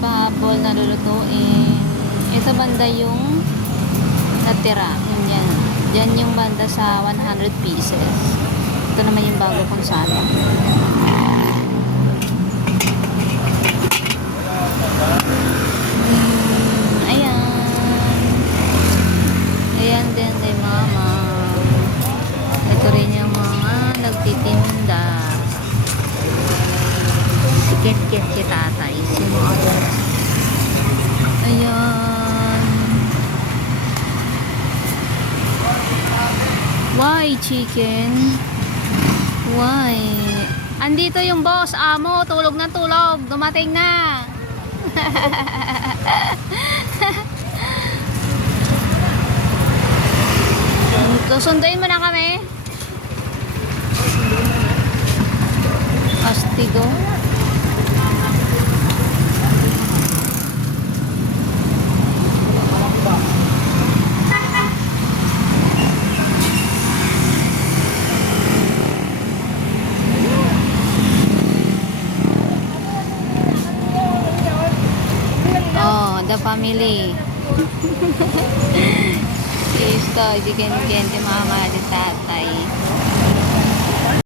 pahabol na lulutuin. Ito banda yung natira. Yan. Yan yung banda sa 100 pieces. Ito naman yung bago kong sala. Ayan. Ayan din kay mama. Ito rin yung mga nagtitinda. Siket-ket si tatay. Ayan. Why chicken? Why? Andito yung boss, amo, tulog na tulog. Dumating na. Susunduin mo na kami. Astigo. Oh, the family. Ito, si Ken Ken, si mama, si tatay.